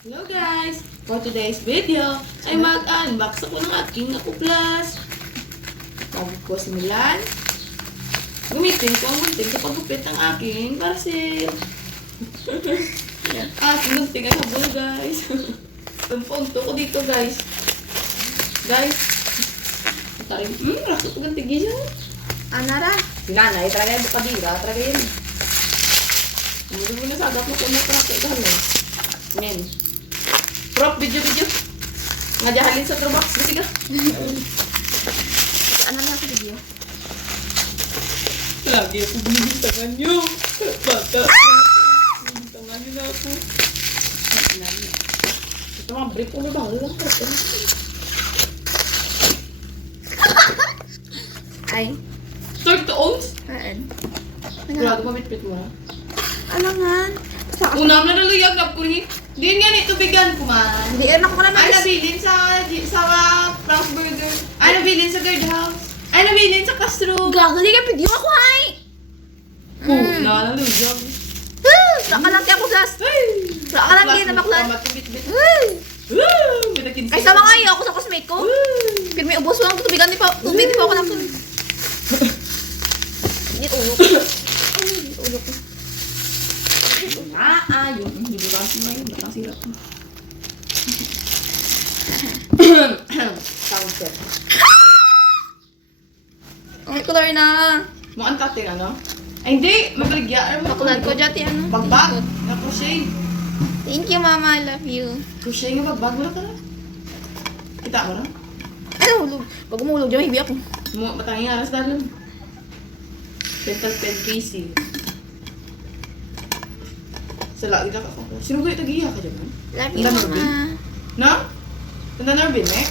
Hello guys! For today's video ay mag-unbox ako ng aking AquaFlask. Pagkos Milan. Gamitin ko ang gunting sa paggupit ng aking parcel. Aking gunting ay habol guys. Pagpunto ko dito guys. Guys. Tayo. Raso ko gunting gisa. Anara. Nanay, talaga yung bukadira. Talaga yun. Hindi mo nasagap mo kung natrato ka halay. Ngayon. Prop, video. Ngajahalin sa Trobox. Kasi ka. Ano na ako video? Lagi ako binibitangan nyo. Bata. Binibitangan nyo na ako. Ito mga brief ko na ba? Alam ko. Ay. Third to owns? Haan. Wala ko pamit-pit mo na. Alangan. Unam na naluyag na ko rin. Diyan nga nito bigan ko man. Hindi, anak ko na Ay, nabilin sa Frank Burger. Ay, nabilin sa Guard House. Ay, nabilin sa Castro. Gago, di ka video ako, hay! Naluyag. Saka lang kaya ako gas. Saka lang kaya na baklan. Bit-bit. Ay, sama nga yun ako sa cosmate ko. Pero may ubos lang tutubigan ni pa. Tubig di pa ako lang to. Hindi ulo ko. Ay, ulo ko. Yung hiburan mo yun. Batang sirap mo. Sound set. Ay, color na. Mukhang tatin, ano? Ay, hindi. Magaligya. Bakulan ko dati ano. Bagbag. Na-crochet. Thank you, mama. I love you. Crochet nga bagbag mo na ka na. Kita mo na? Ay, hulog. Pag umulog dyan, hibi ako. Matangin nga aras dalon. Pental pen casing. Sa lagi na ka. Sino ko yung tagiya ka dyan? Love you, mama. Na? Tanda na rin, eh?